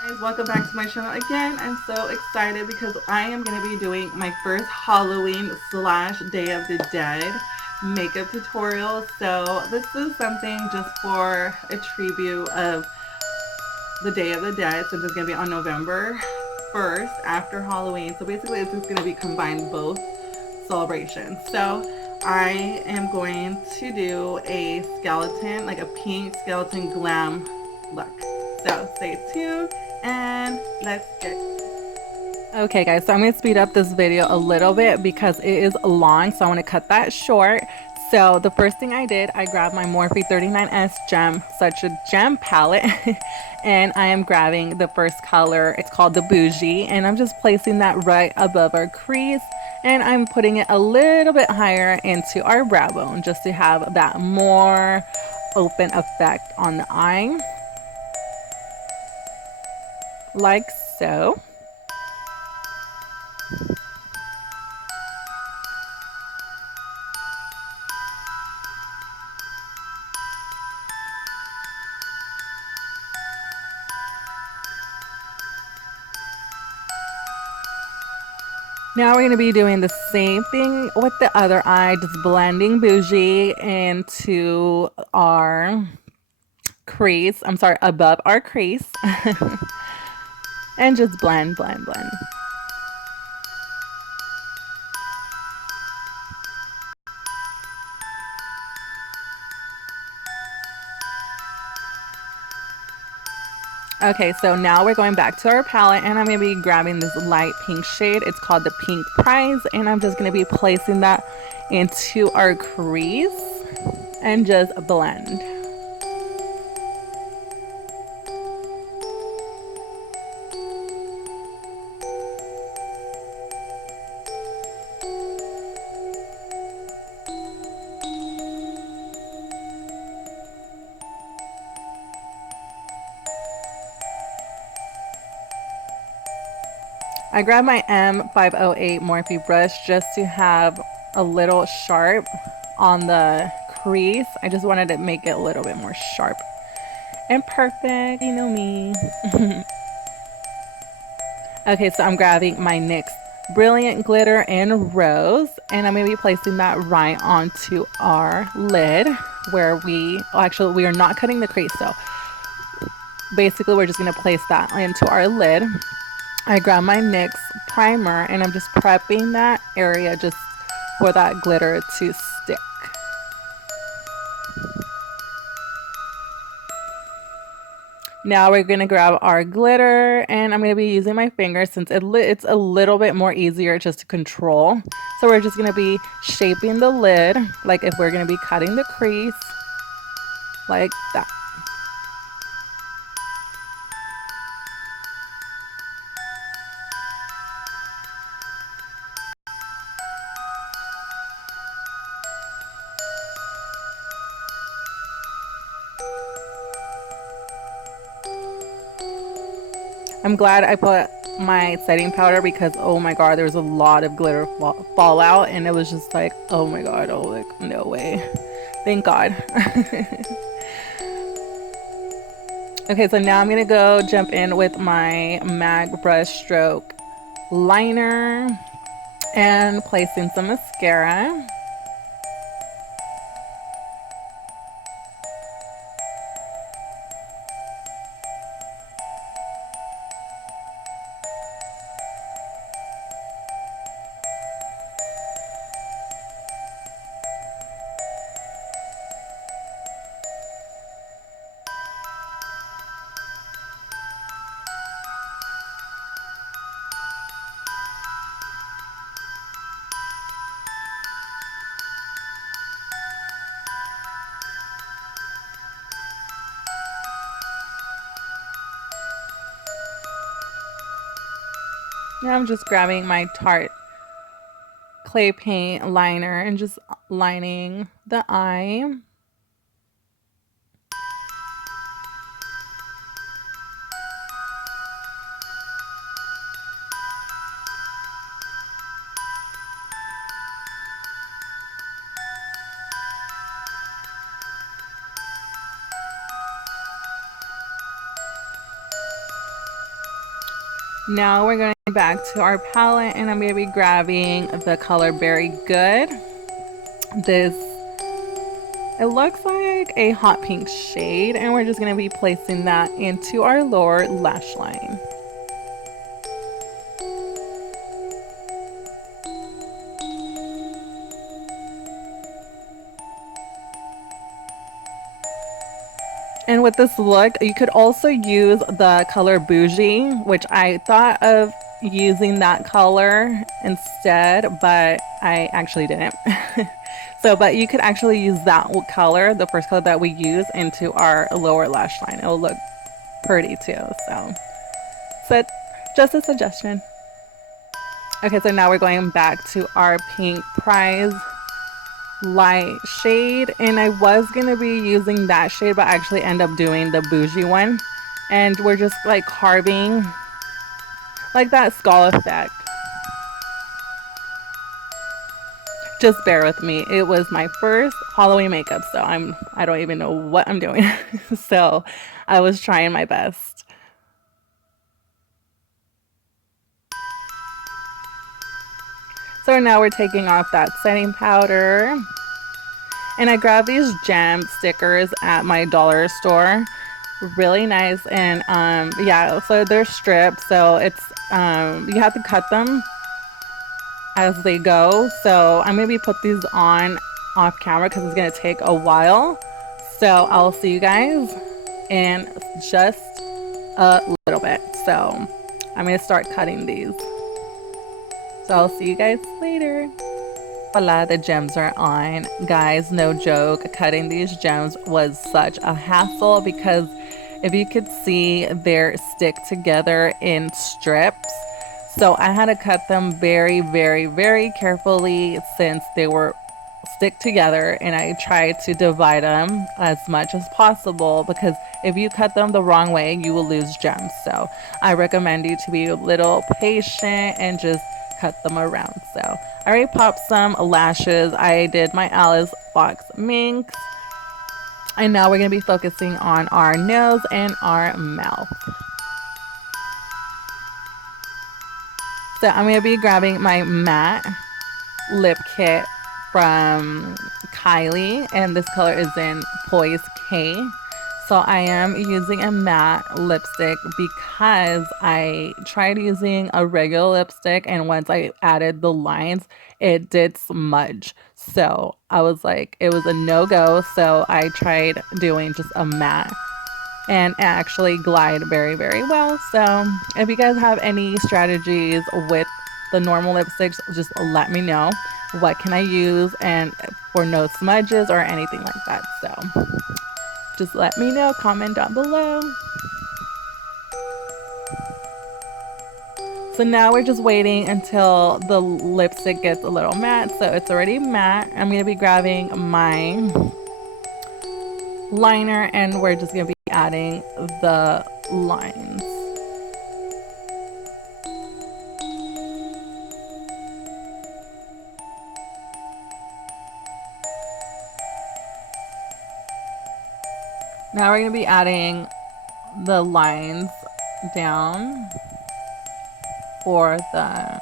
Guys, welcome back to my channel again. I'm so excited because I am going to be doing my first Halloween slash Day of the Dead makeup tutorial. So this is something just for a tribute of the Day of the Dead, since it's going to be on November 1st after Halloween. So basically it's just going to be combined both celebrations. So I am going to do a skeleton, like a pink skeleton glam look. So stay tuned and let's get. Okay guys, so I'm going to speed up this video a little bit because it is long, so I want to cut that short. So the first thing I did, I grabbed my Morphe 39S Gem, such a gem palette, and I am grabbing the first color. It's called the Bougie, and I'm just placing that right above our crease, and I'm putting it a little bit higher into our brow bone just to have that more open effect on the eye, like so. Now we're going to be doing the same thing with the other eye, just blending Bougie into our crease. I'm sorry, above our crease. And just blend, blend, blend. Okay, so now we're going back to our palette, and I'm going to be grabbing this light pink shade. It's called the Pink Prize, and I'm just going to be placing that into our crease and just blend. I grabbed my M508 Morphe brush just to have a little sharp on the crease. I just wanted to make it a little bit more sharp and perfect, you know me. Okay, so I'm grabbing my NYX Brilliant Glitter in Rose, and I'm going to be placing that right onto our lid where actually we are not cutting the crease, so basically we're just going to place that into our lid. I grab my NYX primer, and I'm just prepping that area just for that glitter to stick. Now we're going to grab our glitter, and I'm going to be using my fingers since it's a little bit more easier just to control. So we're just going to be shaping the lid like if we're going to be cutting the crease, like that. I'm glad I put my setting powder because oh my god, there was a lot of glitter fallout, and it was just like, oh my god, oh, like no way. Thank god. Okay, so now I'm gonna go jump in with my MAC brush stroke liner and place in some mascara. Now I'm just grabbing my Tarte clay paint liner and just lining the eye. Now we're going back to our palette, and I'm going to be grabbing the color Very Good. This, it looks like a hot pink shade, and we're just going to be placing that into our lower lash line. And with this look, you could also use the color Bougie, which I thought of using that color instead, but I actually didn't. So, but you could actually use that color, the first color that we use, into our lower lash line. It'll look pretty too, so just a suggestion. Okay, so now we're going back to our pink Prize light shade, and I was gonna be using that shade, but I actually end up doing the Bougie one, and we're just like carving like that skull effect. Just bear with me, it was my first Halloween makeup, so I don't even know what I'm doing. So I was trying my best. So now we're taking off that setting powder. And I grabbed these gem stickers at my dollar store. Really nice. And yeah, so they're strips. So it's you have to cut them as they go. So I'm gonna be put these on off camera because it's gonna take a while. So I'll see you guys in just a little bit. So I'm gonna start cutting these. So I'll see you guys later. Voila, the gems are on. Guys, no joke, cutting these gems was such a hassle because if you could see, they're stick together in strips. So I had to cut them very, very, very carefully since they were stick together, and I tried to divide them as much as possible because if you cut them the wrong way, you will lose gems. So I recommend you to be a little patient and just cut them around. So I already popped some lashes. I did my FAUX minks. And now we're going to be focusing on our nose and our mouth. So I'm going to be grabbing my matte lip kit from Kylie, and this color is in Poise K. So I am using a matte lipstick because I tried using a regular lipstick, and once I added the lines, it did smudge. So I was like, it was a no-go. So I tried doing just a matte, and it actually glide very, very well. So if you guys have any strategies with the normal lipsticks, just let me know. What can I use and for no smudges or anything like that. So just let me know, comment down below. So now we're just waiting until the lipstick gets a little matte. So it's already matte. I'm going to be grabbing my liner, and we're just going to be adding the lines. Now we're going to be adding the lines down for the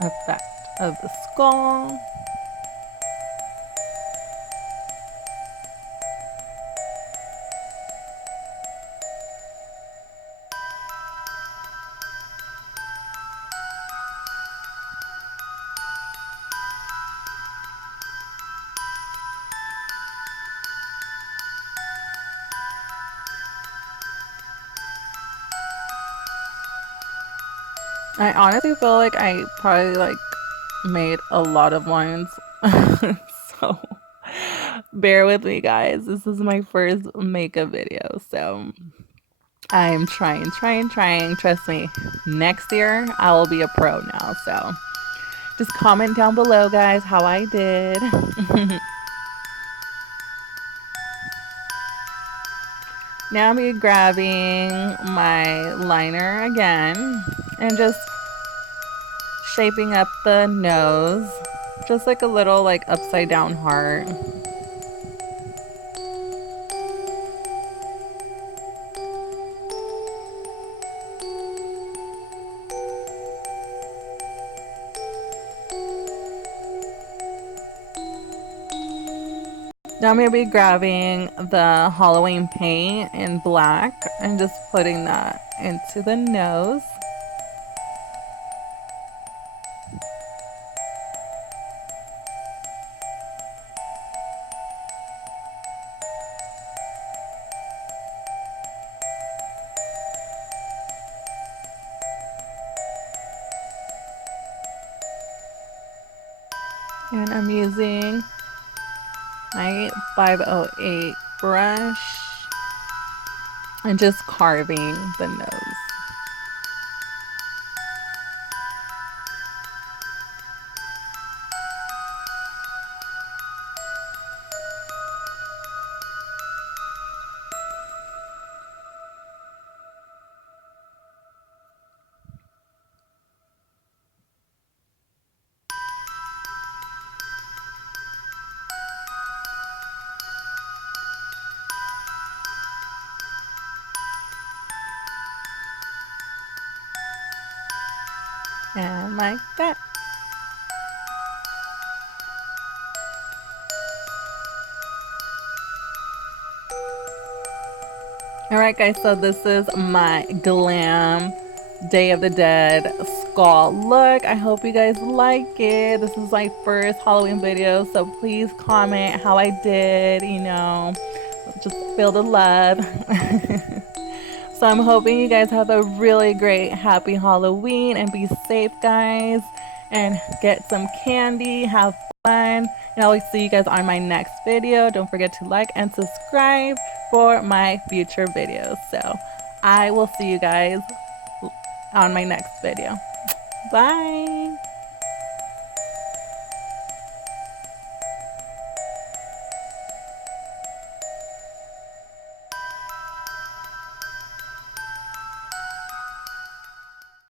effect of the skull. I honestly feel like I probably made a lot of lines. So bear with me, guys. This is my first makeup video, so I'm trying. Trust me, next year I will be a pro now. So just comment down below, guys, how I did. Now I'm gonna be grabbing my liner again and just shaping up the nose, just like a little upside down heart. Now I'm going to be grabbing the Halloween paint in black and just putting that into the nose. And I'm using my 508 brush and just carving the nose. And like that. Alright guys, so this is my glam Day of the Dead skull look. I hope you guys like it. This is my first Halloween video, so please comment how I did, you know, just feel the love. So I'm hoping you guys have a really great happy Halloween and be safe guys, and get some candy, have fun, and I'll see you guys on my next video. Don't forget to like and subscribe for my future videos. So I will see you guys on my next video. Bye.